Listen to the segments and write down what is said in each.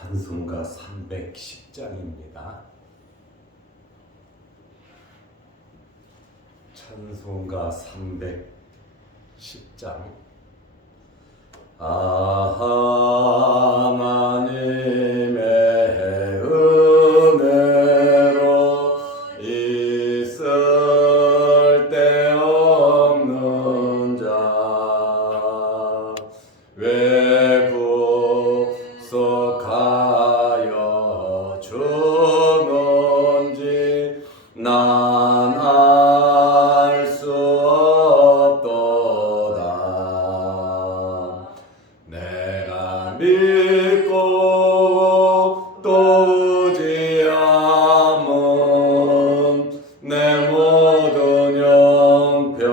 찬송가 310장입니다. 찬송가 310장. 하나님의 은혜로 있을 데 없는 자 왜 구속하여 주는지 난 알 수 없도다. 내가 믿고 또 의지함은 내 모든 형편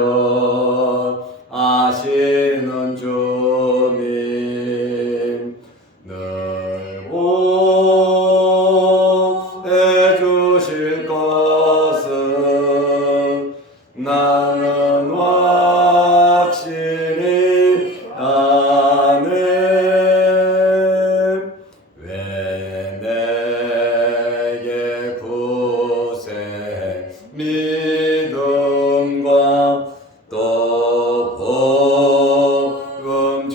아시는 주님 늘 보해 주실 것은 나는 확실히 아네. 왜 내게 구세 믿음과 또 복음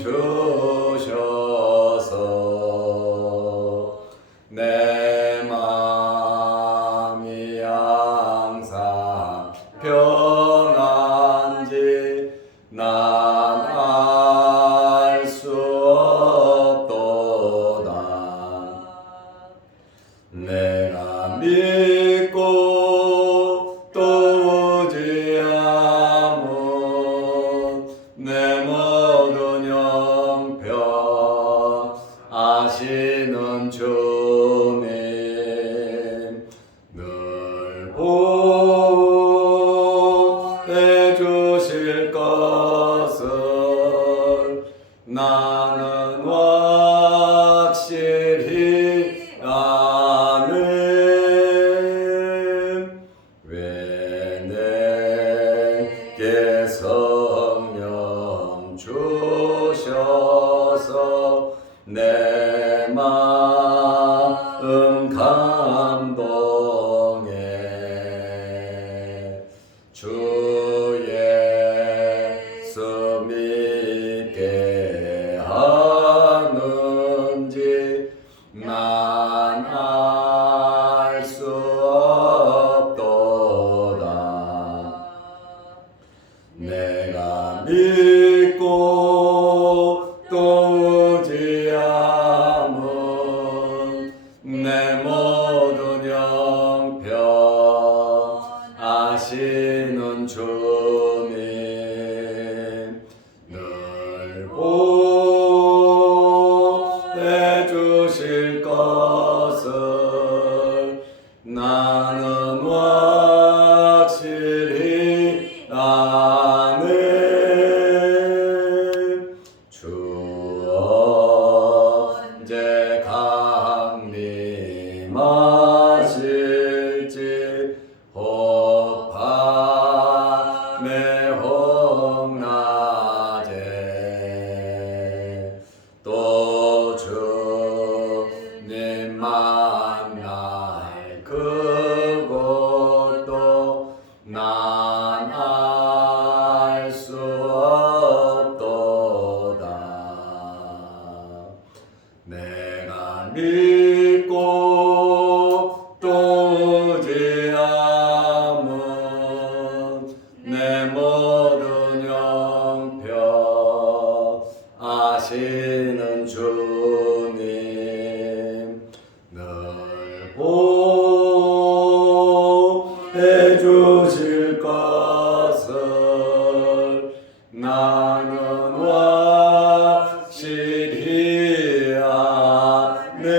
주셔서 내 마음이 항상 편한지 난 알 수 없도다. 내가 믿고 또 의지함은 내 모든 형편 아시는 주님 늘 보해 주실 것을 나는 확실히 아네. 왜 내게 성령 주셔서 내 마음 감동해 주 예수 믿게 하는지 난 알 수 없도다. 내가 믿고 또 의지함은 내 모든 형편 아시는 주님 늘 보해 주실 것을 나는 확실히 아네. 주 언제 강림하실지 혹 밤에 혹 낮에 또 주님 만날 그곳도 난 알 수 없도다. 내가 믿고 또 의지함은 내 모든 형편 아시는 주님 늘 보해 주실 것을 나는 확실히 아네.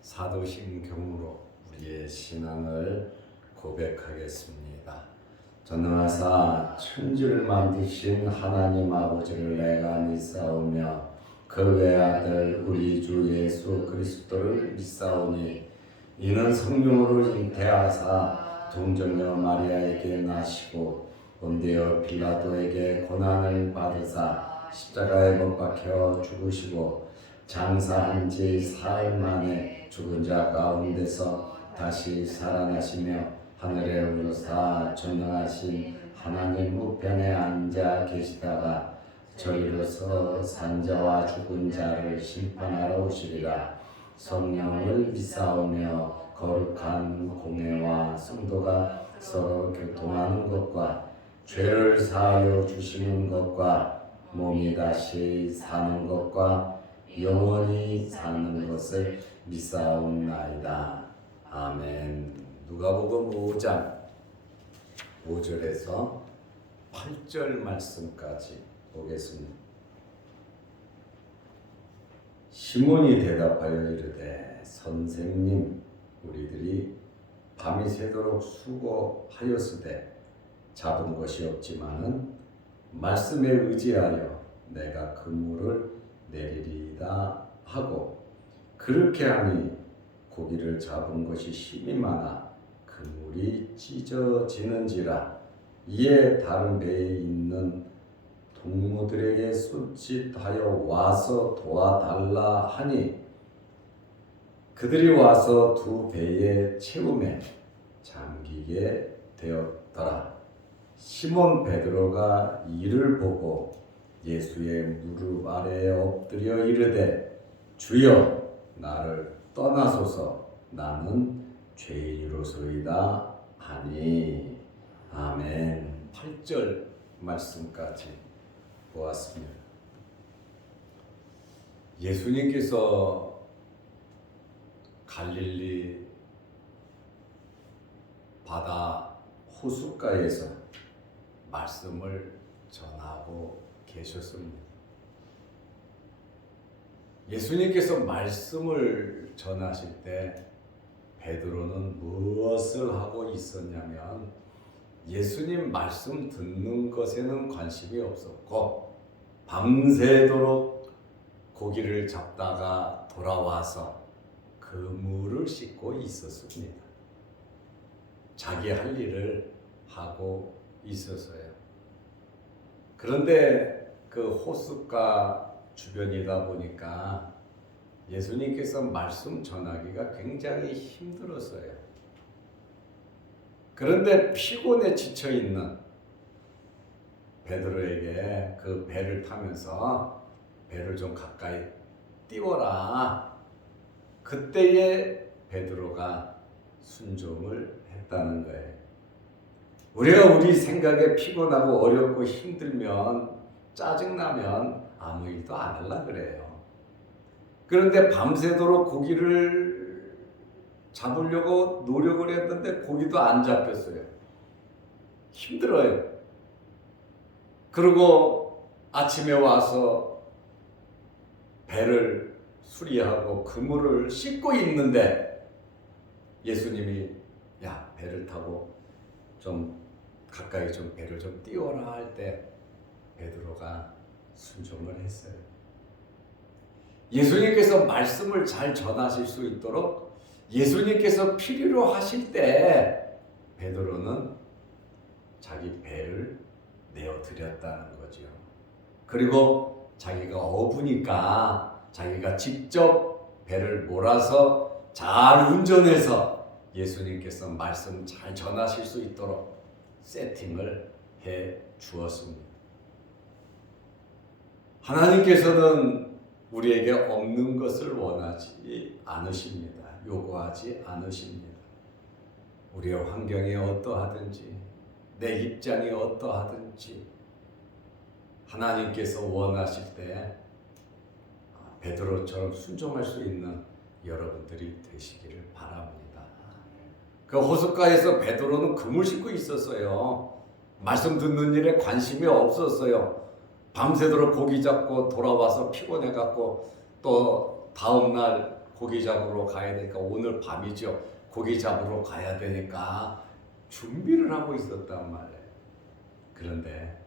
사도신경으로 우리의 신앙을 고백하겠습니다. 전능하사 천지를 만드신 하나님 아버지를 내가 믿사오며 그 외아들 우리 주 예수 그리스도를 믿사오니 이는 성령으로 잉태하사 동정녀 마리아에게 나시고 본디오 빌라도에게 고난을 받으사 십자가에 못 박혀 죽으시고 장사한 지 사흘 만에 죽은 자 가운데서 다시 살아나시며 하늘에 오르사 전능하신 하나님 우편에 앉아 계시다가 저리로서 산자와 죽은 자를 심판하러 오시리라. 성령을 믿사오며 거룩한 공회와 성도가 서로 교통하는 것과 죄를 사하여 주시는 것과 몸이 다시 사는 것과 영원히 사는 것을 믿사옵나이다. 아멘. 누가복음 5장 5절에서 8절 말씀까지 보겠습니다. 시몬이 대답하여 이르되 선생님, 우리들이 밤이 새도록 수고하였으되 잡은 것이 없지만은 말씀에 의지하여 내가 그물을 내리리이다 하고, 그렇게 하니 고기를 잡은 것이 힘이 많아 그물이 찢어지는지라. 이에 다른 배에 있는 동무들에게 손짓하여 와서 도와달라 하니 그들이 와서 두 배에 채우매 잠기게 되었더라. 시몬 베드로가 이를 보고 예수의 무릎 아래에 엎드려 이르되 주여, 나를 떠나소서, 나는 죄인으로소이다 하니. 아멘. 8절 말씀까지 보았습니다. 예수님께서 갈릴리 바다 호숫가에서 말씀을 전하고 계셨습니다. 예수님께서 말씀을 전하실 때 베드로는 무엇을 하고 있었냐면 예수님 말씀 듣는 것에는 관심이 없었고 밤새도록 고기를 잡다가 돌아와서 그물을 씻고 있었습니다. 자기 할 일을 하고 있었어요. 그런데 그 호숫가 주변이다 보니까 예수님께서 말씀 전하기가 굉장히 힘들었어요. 그런데 피곤에 지쳐 있는 베드로에게 그 배를 타면서 배를 좀 가까이 띄워라. 그때에 베드로가 순종을 했다는 거예요. 우리가 우리 생각에 피곤하고 어렵고 힘들면 짜증나면 아무 일도 안 하려고 그래요. 그런데 밤새도록 고기를 잡으려고 노력을 했는데 고기도 안 잡혔어요. 힘들어요. 그리고 아침에 와서 배를 수리하고 그물을 씻고 있는데 예수님이 야, 배를 타고 좀 가까이 좀 배를 좀 띄워라 할 때 베드로가 순종을 했어요. 예수님께서 말씀을 잘 전하실 수 있도록 예수님께서 필요로 하실 때 베드로는 자기 배를 내어드렸다는 거죠. 그리고 자기가 어부니까 자기가 직접 배를 몰아서 잘 운전해서 예수님께서 말씀 잘 전하실 수 있도록 세팅을 해 주었습니다. 하나님께서는 우리에게 없는 것을 원하지 않으십니다. 요구하지 않으십니다. 우리의 환경이 어떠하든지 내 입장이 어떠하든지 하나님께서 원하실 때 베드로처럼 순종할 수 있는 여러분들이 되시기를 바랍니다. 그 호숫가에서 베드로는 그물 싣고 있었어요. 말씀 듣는 일에 관심이 없었어요. 밤새도록 고기 잡고 돌아와서 피곤해갖고 또 다음날 고기 잡으러 가야 되니까, 오늘 밤이죠. 고기 잡으러 가야 되니까 준비를 하고 있었단 말이에요. 그런데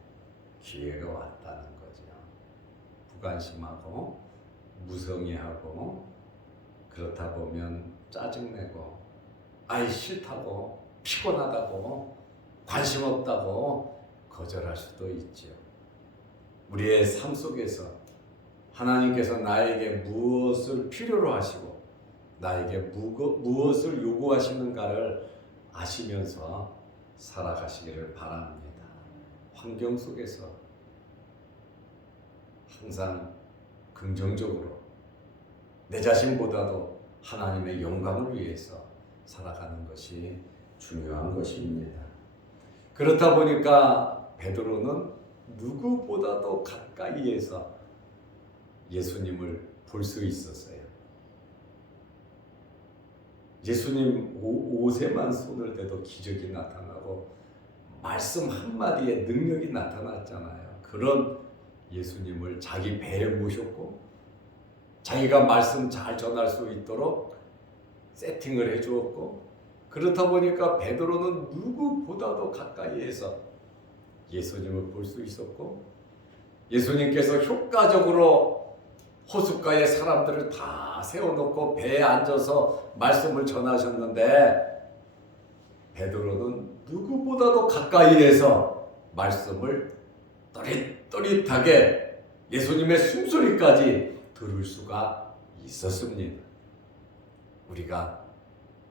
기회가 왔다는 거죠. 무관심하고 무성의하고 그렇다 보면 짜증내고 아이 싫다고 피곤하다고 관심 없다고 거절할 수도 있지요. 우리의 삶 속에서 하나님께서 나에게 무엇을 필요로 하시고 나에게 무엇을 요구하시는가를 아시면서 살아가시기를 바랍니다. 환경 속에서 항상 긍정적으로 내 자신보다도 하나님의 영광을 위해서 살아가는 것이 중요한 것입니다. 그렇다 보니까 베드로는 누구보다도 가까이에서 예수님을 볼 수 있었어요. 예수님 옷에만 손을 대도 기적이 나타나고 말씀 한마디에 능력이 나타났잖아요. 그런 예수님을 자기 배에 모셨고 자기가 말씀 잘 전할 수 있도록 세팅을 해주었고 그렇다 보니까 베드로는 누구보다도 가까이에서 예수님을 볼 수 있었고 예수님께서 효과적으로 호숫가에 사람들을 다 세워놓고 배에 앉아서 말씀을 전하셨는데 베드로는 누구보다도 가까이에서 말씀을 또릿또릿하게 예수님의 숨소리까지 들을 수가 있었습니다. 우리가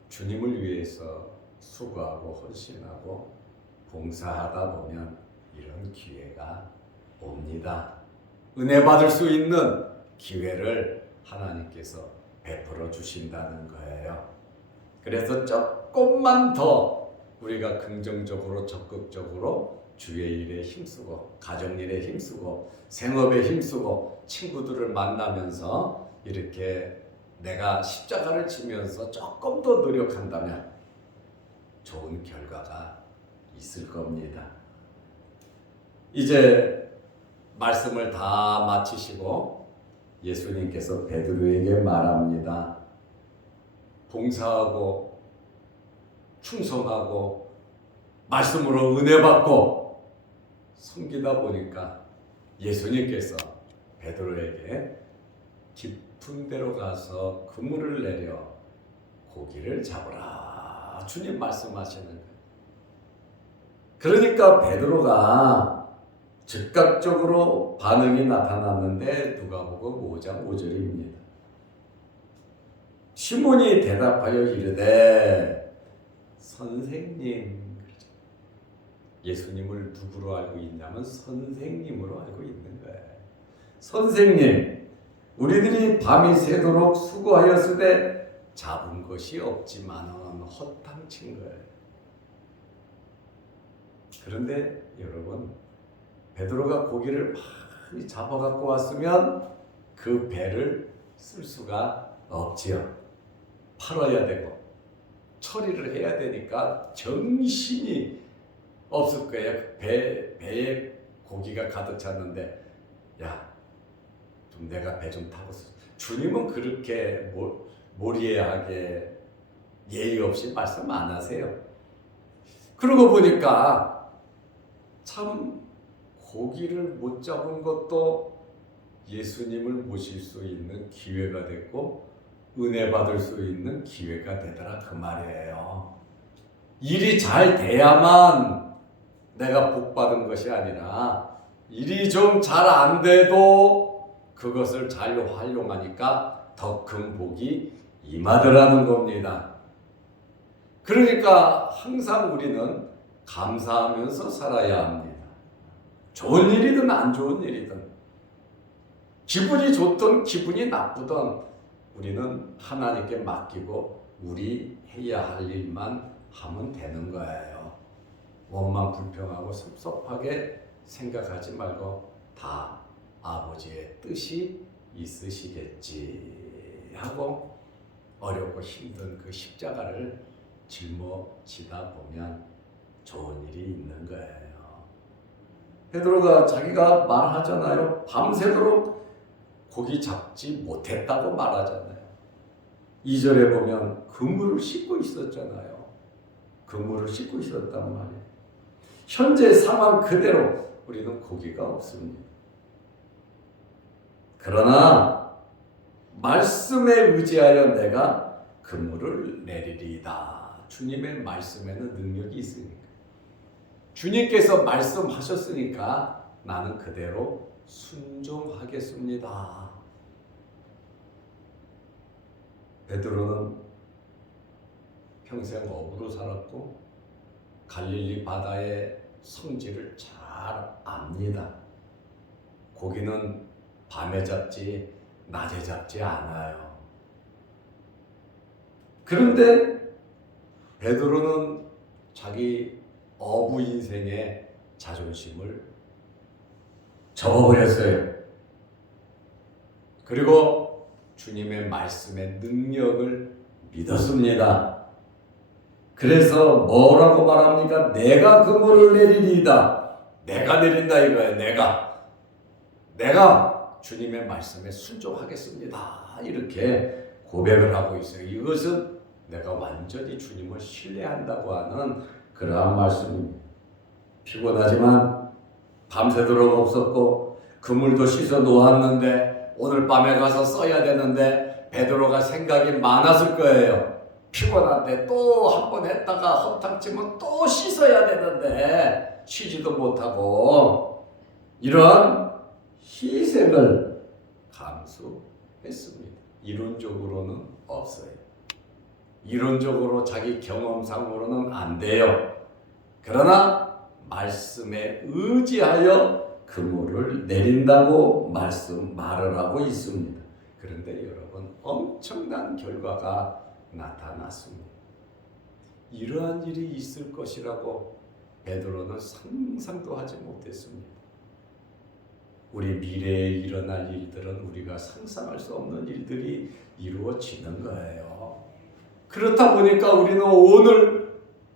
주님을 위해서 수고하고 헌신하고 봉사하다 보면 이런 기회가 옵니다. 은혜 받을 수 있는 기회를 하나님께서 베풀어 주신다는 거예요. 그래서 조금만 더 우리가 긍정적으로 적극적으로 주의 일에 힘쓰고 가정일에 힘쓰고 생업에 힘쓰고 친구들을 만나면서 이렇게 내가 십자가를 지면서 조금 더 노력한다면 좋은 결과가 있을 겁니다. 이제 말씀을 다 마치시고 예수님께서 베드로에게 말합니다. 봉사하고 충성하고 말씀으로 은혜 받고 섬기다 보니까 예수님께서 베드로에게 깊은 데로 가서 그물을 내려 고기를 잡으라. 주님 말씀하시는 거예요. 그러니까 베드로가 즉각적으로 반응이 나타났는데 누가복음 5장 5절입니다. 시몬이 대답하여 이르되 선생님, 예수님을 누구로 알고 있냐면 선생님으로 알고 있는 거예요. 선생님, 우리들이 밤이 새도록 수고하였으되 잡은 것이 없지만은 허탕친 거예요. 그런데 여러분, 베드로가 고기를 많이 잡아갖고 왔으면 그 배를 쓸 수가 없지요. 팔아야 되고 처리를 해야 되니까 정신이 없을 거예요. 배에 고기가 가득 찼는데 야, 좀 내가 배 좀 타고 주님은 그렇게 모리하게 예의 없이 말씀 안 하세요. 그러고 보니까 참 고기를 못 잡은 것도 예수님을 모실 수 있는 기회가 됐고 은혜 받을 수 있는 기회가 되더라 그 말이에요. 일이 잘 돼야만 내가 복 받은 것이 아니라 일이 좀 잘 안 돼도 그것을 잘 활용하니까 더 큰 복이 임하더라는 겁니다. 그러니까 항상 우리는 감사하면서 살아야 합니다. 좋은 일이든 안 좋은 일이든 기분이 좋든 기분이 나쁘든 우리는 하나님께 맡기고 우리 해야 할 일만 하면 되는 거예요. 원망 불평하고 섭섭하게 생각하지 말고 다 아버지의 뜻이 있으시겠지 하고 어렵고 힘든 그 십자가를 짊어지다 보면 좋은 일이 있는 거예요. 베드로가 자기가 말하잖아요. 밤새도록 고기 잡지 못했다고 말하잖아요. 2절에 보면 그물을 씻고 있었잖아요. 그물을 씻고 있었단 말이에요. 현재 상황 그대로 우리는 고기가 없습니다. 그러나 말씀에 의지하여 내가 그물을 내리리이다. 주님의 말씀에는 능력이 있으니까. 주님께서 말씀하셨으니까 나는 그대로 순종하겠습니다. 베드로는 평생 어부로 살았고 갈릴리 바다의 성질을 잘 압니다. 고기는 밤에 잡지 낮에 잡지 않아요. 그런데 베드로는 자기 어부 인생의 자존심을 접어버렸어요. 그리고 주님의 말씀의 능력을 믿었습니다. 그래서 뭐라고 말합니까? 내가 그물을 내리리이다. 내가 내린다 이거예요. 내가 주님의 말씀에 순종하겠습니다. 이렇게 고백을 하고 있어요. 이것은 내가 완전히 주님을 신뢰한다고 하는 그러한 말씀입니다. 피곤하지만 밤새도록 없었고 그물도 씻어 놓았는데 오늘 밤에 가서 써야 되는데 베드로가 생각이 많았을 거예요. 피곤한데 또 한 번 했다가 헛탕치면 또 씻어야 되는데 쉬지도 못하고 이러한 희생을 감수했습니다. 이론적으로는 없어요. 이론적으로 자기 경험상으로는 안 돼요. 그러나 말씀에 의지하여 그물을 내린다고 말을 하고 있습니다. 그런데 여러분 엄청난 결과가 나타났습니다. 이러한 일이 있을 것이라고 베드로는 상상도 하지 못했습니다. 우리 미래에 일어날 일들은 우리가 상상할 수 없는 일들이 이루어지는 거예요. 그렇다 보니까 우리는 오늘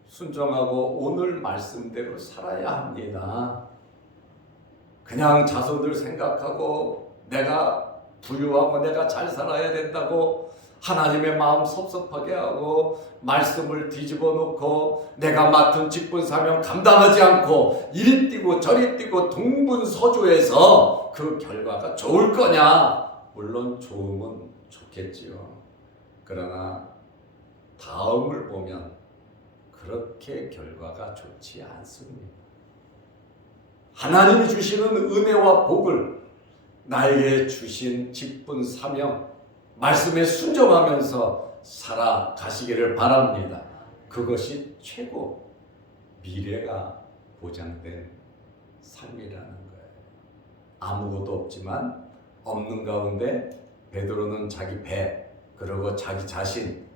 순종하고 오늘 말씀대로 살아야 합니다. 그냥 자손들 생각하고 내가 부유하고 내가 잘 살아야 된다고 하나님의 마음 섭섭하게 하고 말씀을 뒤집어 놓고 내가 맡은 직분 사명 감당하지 않고 이리 뛰고 저리 뛰고 동분서주해서 그 결과가 좋을 거냐? 물론 좋으면 좋겠지요. 그러나 다음을 보면 그렇게 결과가 좋지 않습니다. 하나님이 주시는 은혜와 복을 나에게 주신 직분 사명 말씀에 순종하면서 살아가시기를 바랍니다. 그것이 최고 미래가 보장된 삶이라는 거예요. 아무것도 없지만 없는 가운데 베드로는 자기 배 그리고 자기 자신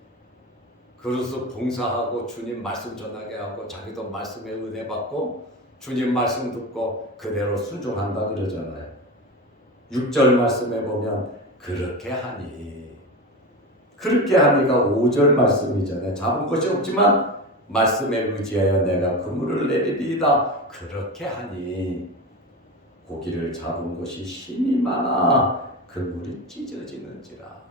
그래서 봉사하고 주님 말씀 전하게 하고 자기도 말씀에 은혜 받고 주님 말씀 듣고 그대로 순종한다 그러잖아요. 6절 말씀에 보면 그렇게 하니가 5절 말씀이잖아요. 잡은 것이 없지만 말씀에 의지하여 내가 그물을 내리리이다. 그렇게 하니 고기를 잡은 것이 힘이 많아 그물이 찢어지는지라.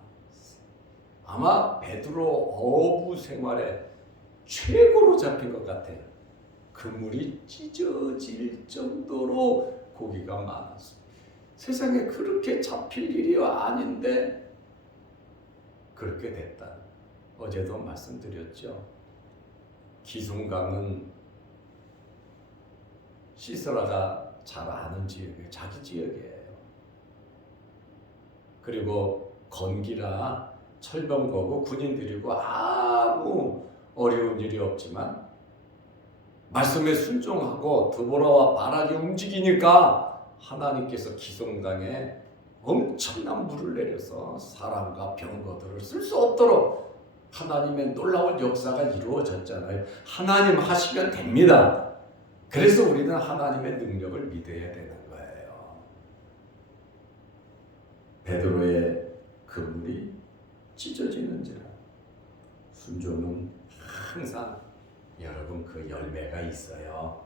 아마 베드로 어부 생활에 최고로 잡힌 것 같아요. 그물이 찢어질 정도로 고기가 많았어요. 세상에 그렇게 잡힐 일이 아닌데 그렇게 됐다. 어제도 말씀드렸죠. 기슭강은 시스라가 잘 아는 지역이에요. 자기 지역이에요. 그리고 건기라 철병거고 군인들이고 아무 어려운 일이 없지만 말씀에 순종하고 드보라와 바락이 움직이니까 하나님께서 기슭강에 엄청난 물을 내려서 사람과 병거들을 쓸 수 없도록 하나님의 놀라운 역사가 이루어졌잖아요. 하나님 하시면 됩니다. 그래서 우리는 하나님의 능력을 믿어야 되는 거예요. 베드로의 그물이 찢어지는지라. 순종은 항상 여러분 그 열매가 있어요.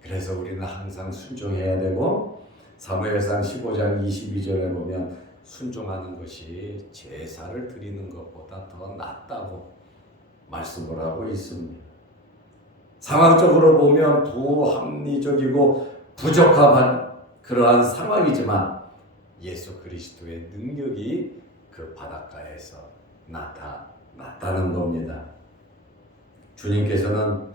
그래서 우리는 항상 순종해야 되고 사무엘상 15장 22절에 보면 순종하는 것이 제사를 드리는 것보다 더 낫다고 말씀을 하고 있습니다. 상황적으로 보면 부합리적이고 부적합한 그러한 상황이지만 예수 그리스도의 능력이 그 바닷가에서 나타났다는 겁니다. 주님께서는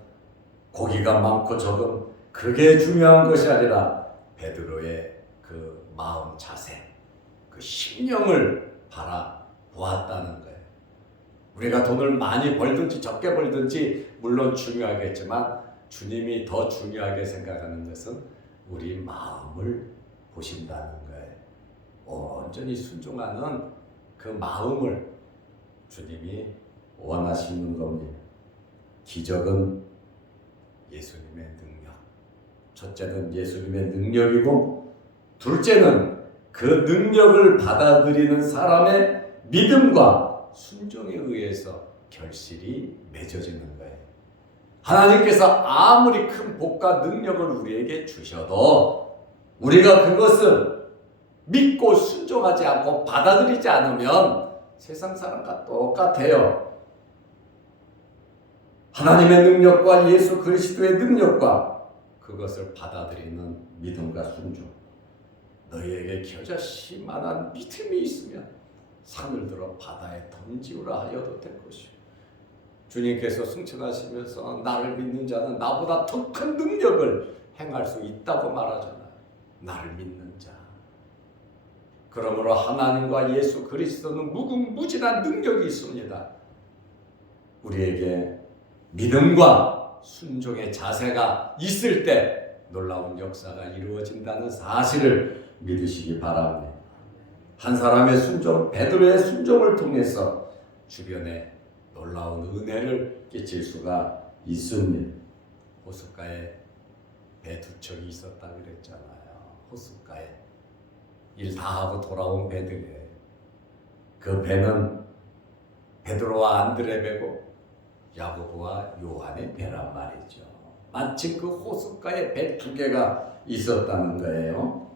고기가 많고 적은 그게 중요한 것이 아니라 베드로의 그 마음 자세, 그 심령을 바라보았다는 거예요. 우리가 돈을 많이 벌든지 적게 벌든지 물론 중요하겠지만 주님이 더 중요하게 생각하는 것은 우리 마음을 보신다는 거예요. 온전히 순종하는 그 마음을 주님이 원하시는 겁니다. 기적은 예수님의 능력. 첫째는 예수님의 능력이고 둘째는 그 능력을 받아들이는 사람의 믿음과 순종에 의해서 결실이 맺어지는 거예요. 하나님께서 아무리 큰 복과 능력을 우리에게 주셔도 우리가 그것을 믿고 순종하지 않고 받아들이지 않으면 세상 사람과 똑같아요. 하나님의 능력과 예수 그리스도의 능력과 그것을 받아들이는 믿음과 순종. 너희에게 겨자씨만한 믿음이 있으면 산을 들어 바다에 던지우라 하여도 될 것이요. 주님께서 승천하시면서 나를 믿는 자는 나보다 더 큰 능력을 행할 수 있다고 말하잖아요. 나를 믿는 자. 그러므로 하나님과 예수 그리스도는 무궁무진한 능력이 있습니다. 우리에게 믿음과 순종의 자세가 있을 때 놀라운 역사가 이루어진다는 사실을 믿으시기 바랍니다. 한 사람의 순종, 베드로의 순종을 통해서 주변에 놀라운 은혜를 끼칠 수가 있습니다. 호숫가에 배 두 척이 있었다 그랬잖아요. 호숫가에 일 다 하고 돌아온 배들이에요. 그 배는 베드로와 안드레 배고 야고보와 요한의 배란 말이죠. 마침 그 호숫가에 배 두 개가 있었다는 거예요.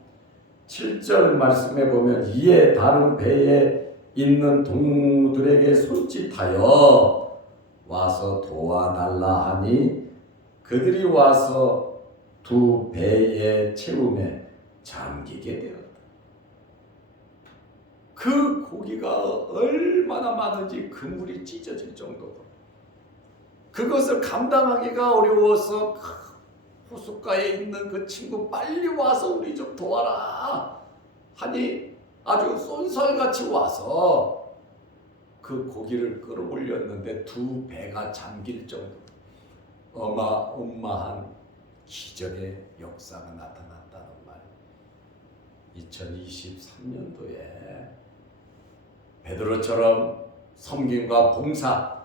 7절 말씀에 보면 이에 다른 배에 있는 동무들에게 손짓하여 와서 도와달라 하니 그들이 와서 두 배의 채움에 잠기게 되었다. 그 고기가 얼마나 많은지 그물이 찢어질 정도로 그것을 감당하기가 어려워서 호숫가에 있는 그 친구 빨리 와서 우리 좀 도와라 하니 아주 쏜살같이 와서 그 고기를 끌어올렸는데 두 배가 잠길 정도로 어마어마한 기적의 역사가 나타났다는 말이에요. 2023년도에 베드로처럼 섬김과 봉사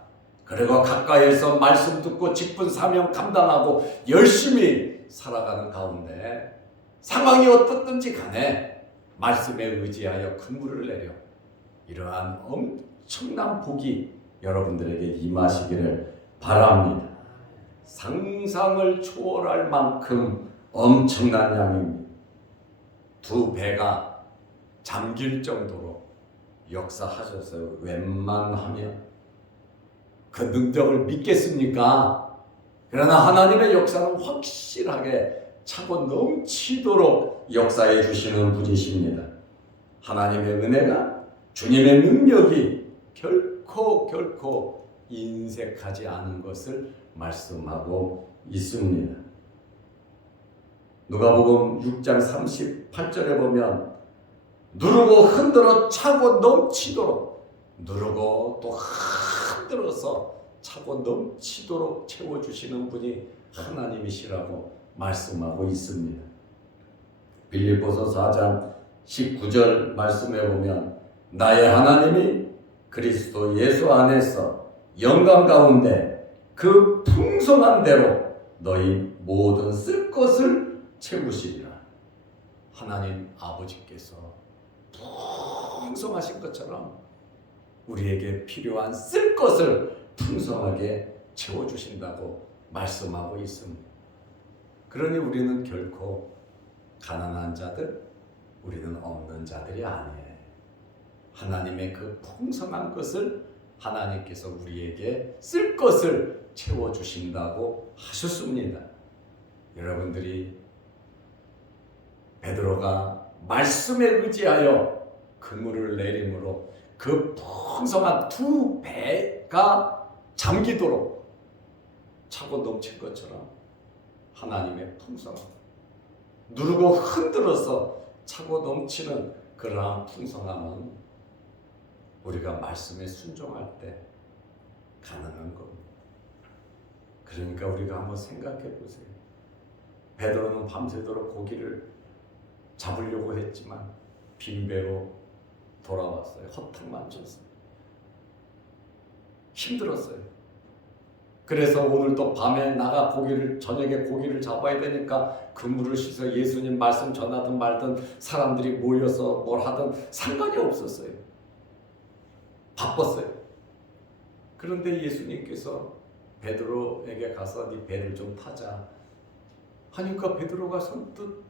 그리고 가까이에서 말씀 듣고 직분 사명 감당하고 열심히 살아가는 가운데 상황이 어떻든지 간에 말씀에 의지하여 그물을 내려 이러한 엄청난 복이 여러분들에게 임하시기를 바랍니다. 상상을 초월할 만큼 엄청난 양입니다. 두 배가 잠길 정도로 역사하셨어요. 웬만하면 그 능력을 믿겠습니까? 그러나 하나님의 역사는 확실하게 차고 넘치도록 역사해 주시는 분이십니다. 하나님의 은혜가 주님의 능력이 결코 인색하지 않은 것을 말씀하고 있습니다. 누가복음 6장 38절에 보면 누르고 흔들어 차고 넘치도록 누르고 또 흔들어서 차고 넘치도록 채워주시는 분이 하나님이시라고 말씀하고 있습니다. 빌립보서 4장 19절 말씀에 보면 나의 하나님이 그리스도 예수 안에서 영광 가운데 그 풍성한 대로 너희 모든 쓸 것을 채우시리라. 하나님 아버지께서 풍성하신 것처럼 우리에게 필요한 쓸 것을 풍성하게 채워주신다고 말씀하고 있습니다. 그러니 우리는 결코 가난한 자들, 우리는 없는 자들이 아니에요. 하나님의 그 풍성한 것을 하나님께서 우리에게 쓸 것을 채워주신다고 하셨습니다. 여러분들이 베드로가 말씀에 의지하여 그물을 내림으로 그 풍성한 두 배가 잠기도록 차고 넘칠 것처럼 하나님의 풍성함, 누르고 흔들어서 차고 넘치는 그러한 풍성함은 우리가 말씀에 순종할 때 가능한 겁니다. 그러니까 우리가 한번 생각해 보세요. 베드로는 밤새도록 고기를 잡으려고 했지만 빈배로 돌아왔어요. 허탕만 쳤어요. 힘들었어요. 그래서 오늘도 밤에 나가 저녁에 고기를 잡아야 되니까 그물을 씻어 예수님 말씀 전하든 말든 사람들이 모여서 뭘 하든 상관이 없었어요. 바빴어요. 그런데 예수님께서 베드로에게 가서 네 배를 좀 타자 하니까 베드로가 선뜻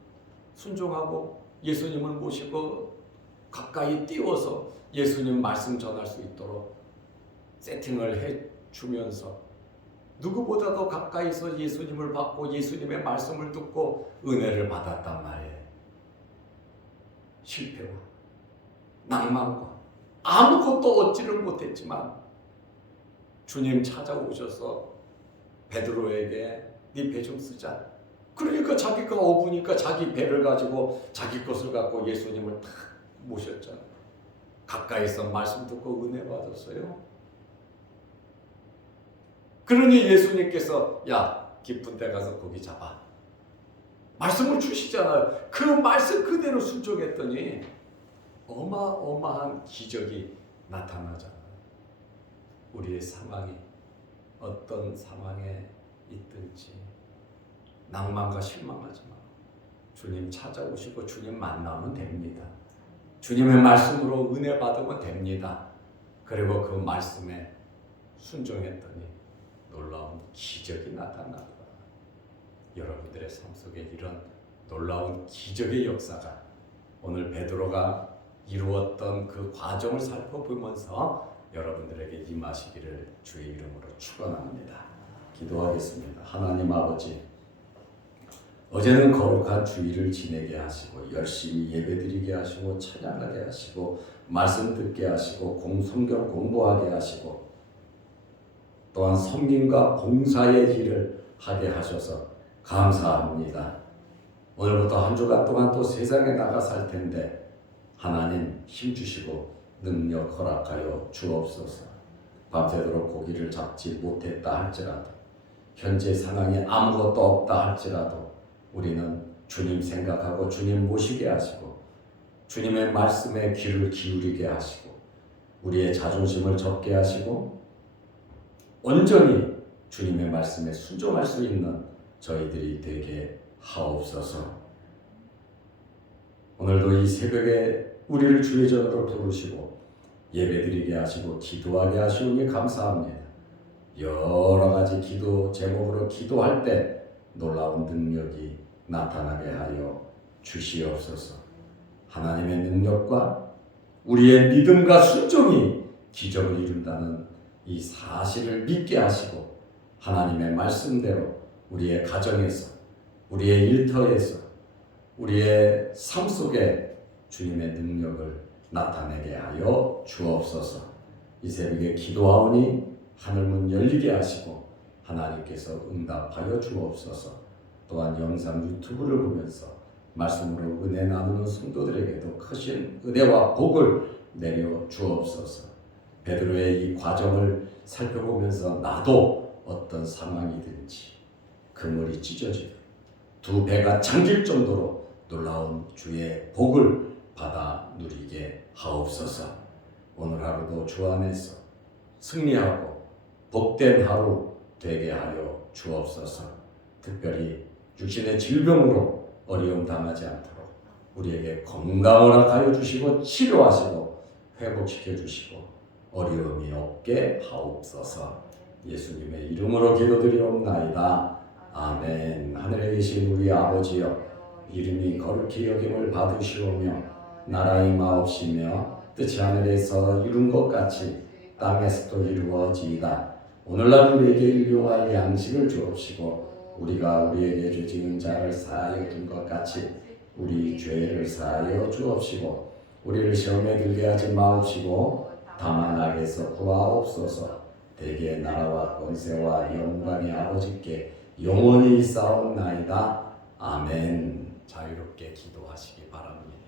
순종하고 예수님을 모시고 가까이 띄워서 예수님 말씀 전할 수 있도록 세팅을 해주면서 누구보다도 가까이서 예수님을 받고 예수님의 말씀을 듣고 은혜를 받았단 말이에요. 실패와 낭만과 아무것도 얻지를 못했지만 주님 찾아오셔서 베드로에게 네 배 좀 쓰자. 그러니까 자기가 어부니까 자기 배를 가지고 자기 것을 갖고 예수님을 탁 모셨잖아요. 가까이서 말씀 듣고 은혜 받았어요. 그러니 예수님께서 야 깊은 데 가서 고기 잡아 말씀을 주시잖아요. 그 말씀 그대로 순종했더니 어마어마한 기적이 나타나잖아요. 우리의 상황이 어떤 상황에 있든지 낭만과 실망하지 마. 주님 찾아오시고 주님 만나면 됩니다. 주님의 말씀으로 은혜 받으면 됩니다. 그리고 그 말씀에 순종했더니 놀라운 기적이 나타나더라. 여러분들의 삶 속에 이런 놀라운 기적의 역사가 오늘 베드로가 이루었던 그 과정을 살펴보면서 여러분들에게 임하시기를 주의 이름으로 축원합니다. 기도하겠습니다. 하나님 아버지, 어제는 거룩한 주일을 지내게 하시고 열심히 예배드리게 하시고 찬양하게 하시고 말씀 듣게 하시고 성경 공부하게 하시고 또한 섬김과 봉사의 일을 하게 하셔서 감사합니다. 오늘부터 한 주간 동안 또 세상에 나가 살 텐데 하나님 힘주시고 능력 허락하여 주옵소서. 밤새도록 고기를 잡지 못했다 할지라도 현재 상황에 아무것도 없다 할지라도 우리는 주님 생각하고 주님 모시게 하시고 주님의 말씀에 귀를 기울이게 하시고 우리의 자존심을 접게 하시고 온전히 주님의 말씀에 순종할 수 있는 저희들이 되게 하옵소서. 오늘도 이 새벽에 우리를 주의 전으로 부르시고 예배드리게 하시고 기도하게 하시오니 감사합니다. 여러 가지 기도 제목으로 기도할 때 놀라운 능력이 나타나게 하여 주시옵소서. 하나님의 능력과 우리의 믿음과 순종이 기적을 이룬다는 이 사실을 믿게 하시고 하나님의 말씀대로 우리의 가정에서 우리의 일터에서 우리의 삶 속에 주님의 능력을 나타내게 하여 주옵소서. 이 새벽에 기도하오니 하늘문 열리게 하시고 하나님께서 응답하여 주옵소서. 또한 영상 유튜브를 보면서 말씀으로 은혜 나누는 성도들에게도 크신 은혜와 복을 내려 주옵소서. 베드로의 이 과정을 살펴보면서 나도 어떤 상황이든지 그물이 찢어지고 두 배가 잠길 정도로 놀라운 주의 복을 받아 누리게 하옵소서. 오늘 하루도 주 안에서 승리하고 복된 하루 되게 하여 주옵소서. 특별히 육신의 질병으로 어려움 당하지 않도록 우리에게 건강을 허락하여 주시고 치료하시고 회복시켜 주시고 어려움이 없게 하옵소서. 예수님의 이름으로 기도드리옵나이다. 아멘. 하늘에 계신 우리 아버지여, 이름이 거룩히 여김을 받으시오며 나라의 마옵시며 뜻이 하늘에서 이룬 것 같이 땅에서도 이루어지이다. 오늘날 우리에게 일용할 양식을 주옵시고 우리가 우리에게 죄 지은 자를 사하여 준 것 같이 우리 죄를 사하여 주옵시고 우리를 시험에 들게 하지 마옵시고 다만 악에서 구하옵소서. 대개 나라와 권세와 영광이 아버지께 영원히 싸움나이다. 아멘. 자유롭게 기도하시기 바랍니다.